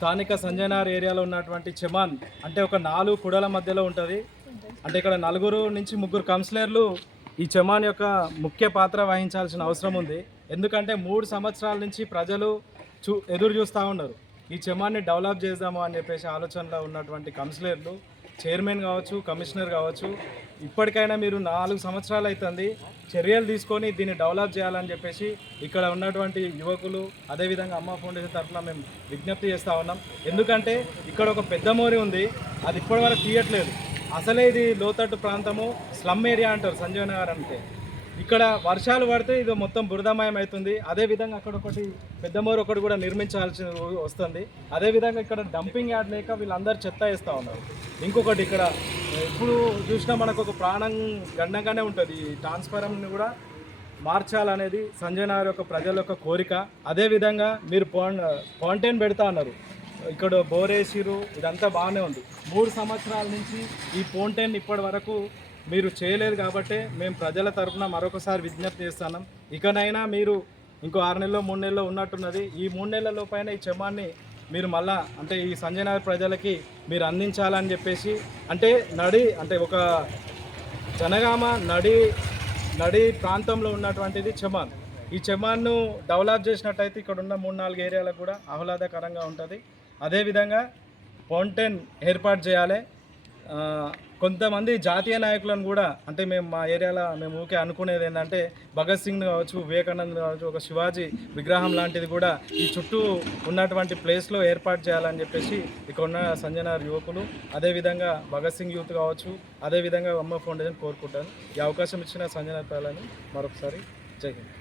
స్థానిక సంజయనగర్ ఏరియాలో ఉన్నటువంటి చెమాన్ అంటే ఒక 4 కుడల మధ్యలో ఉంటుంది. అంటే ఇక్కడ 4 నుంచి 3 కౌన్సిలర్లు ఈ చెమాన్ యొక్క ముఖ్య పాత్ర వహించాల్సిన అవసరం ఉంది. ఎందుకంటే 3 సంవత్సరాల నుంచి ప్రజలు ఎదురు చూస్తూ ఉన్నారు. ఈ చెమాన్ని డెవలప్ చేద్దాము అని చెప్పేసి ఆలోచనలో ఉన్నటువంటి కౌన్సిలర్లు, చైర్మన్ కావచ్చు, కమిషనర్ కావచ్చు, ఇప్పటికైనా మీరు 4 సంవత్సరాలు అవుతుంది చర్యలు తీసుకొని దీన్ని డెవలప్ చేయాలని చెప్పేసి ఇక్కడ ఉన్నటువంటి యువకులు, అదేవిధంగా అమ్మ ఫౌండేషన్ తరఫున మేము విజ్ఞప్తి చేస్తూ ఉన్నాం. ఎందుకంటే ఇక్కడ ఒక పెద్ద మోరి ఉంది, అది ఇప్పటివరకు తీయట్లేదు. అసలే ఇది లోతట్టు ప్రాంతము, స్లమ్ ఏరియా అంటారు సంజయనగర్ అంటే. ఇక్కడ వర్షాలు పడితే ఇది మొత్తం బురదమయం అవుతుంది. అదేవిధంగా అక్కడ ఒకటి పెద్ద మోరు ఒకటి కూడా నిర్మించాల్సి వస్తుంది. అదేవిధంగా ఇక్కడ డంపింగ్ యార్డ్ లేక వీళ్ళందరూ చెత్త వేస్తూ ఉన్నారు. ఇంకొకటి ఇక్కడ ఇప్పుడు చూసినా మనకు ఒక ప్రాణం గండంగానే ఉంటుంది. ఈ ట్రాన్స్ఫారంని కూడా మార్చాలనేది సంజయనగర్ యొక్క ప్రజల యొక్క కోరిక. అదేవిధంగా మీరు ఫౌంటైన్ పెడతా అన్నారు, ఇక్కడ బోరేసిరు, ఇదంతా బాగానే ఉంది. 3 సంవత్సరాల నుంచి ఈ ఫౌంటైన్ ఇప్పటి వరకు మీరు చేయలేదు కాబట్టి మేము ప్రజల తరఫున మరొకసారి విజ్ఞప్తి చేస్తున్నాం. ఇకనైనా మీరు ఇంకో 6 నెలలో 3 నెలలో ఉన్నట్టున్నది, ఈ 3 నెలల లోపైన ఈ చెమాన్ని మీరు మళ్ళా అంటే ఈ సంజయనగర్ ప్రజలకి మీరు అందించాలని చెప్పేసి, అంటే ఒక జనగామ నడి ప్రాంతంలో ఉన్నటువంటిది చెమాన్. ఈ చెమాన్ను డెవలప్ చేసినట్టయితే ఇక్కడ ఉన్న 3-4 ఏరియాలకు కూడా ఆహ్లాదకరంగా ఉంటుంది. అదేవిధంగా ఫౌంటైన్ ఏర్పాటు చేయాలి. కొంతమంది జాతీయ నాయకులను కూడా అంటే మేము మా ఏరియాలో మేము ఊకే అనుకునేది ఏంటంటే భగత్ సింగ్ కావచ్చు, వివేకానంద్ కావచ్చు, ఒక శివాజీ విగ్రహం లాంటిది కూడా ఈ చుట్టూ ఉన్నటువంటి ప్లేస్లో ఏర్పాటు చేయాలని చెప్పేసి ఇక్కడ ఉన్న సంజయనగర్ యువకులు, అదేవిధంగా భగత్ సింగ్ యూత్ కావచ్చు, అదేవిధంగా అమ్మ ఫౌండేషన్ కోరుకుంటాను. ఈ అవకాశం ఇచ్చిన సంజయనగర్ ప్రజలని మరొకసారి జై హింద్.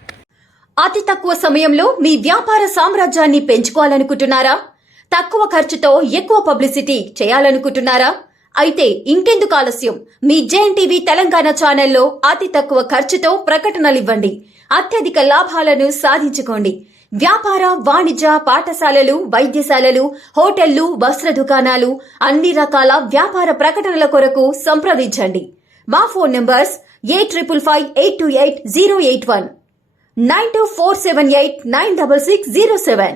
అతి తక్కువ సమయంలో మీ వ్యాపార సామ్రాజ్యాన్ని పెంచుకోవాలనుకుంటున్నారా? తక్కువ ఖర్చుతో ఎక్కువ పబ్లిసిటీ చేయాలనుకుంటున్నారా? అయితే ఇంకెందుకు ఆలస్యం? మీ జేఎన్టీవీ తెలంగాణ ఛానల్లో అతి తక్కువ ఖర్చుతో ప్రకటనలివ్వండి. అత్యధిక లాభాలను సాధించుకోండి. వ్యాపార, వాణిజ్య, పాఠశాలలు, వైద్యశాలలు, హోటళ్లు, వస్త్ర దుకాణాలు, అన్ని రకాల వ్యాపార ప్రకటనల కొరకు సంప్రదించండి. మా ఫోన్ నంబర్స్ 8558280881 9247896607.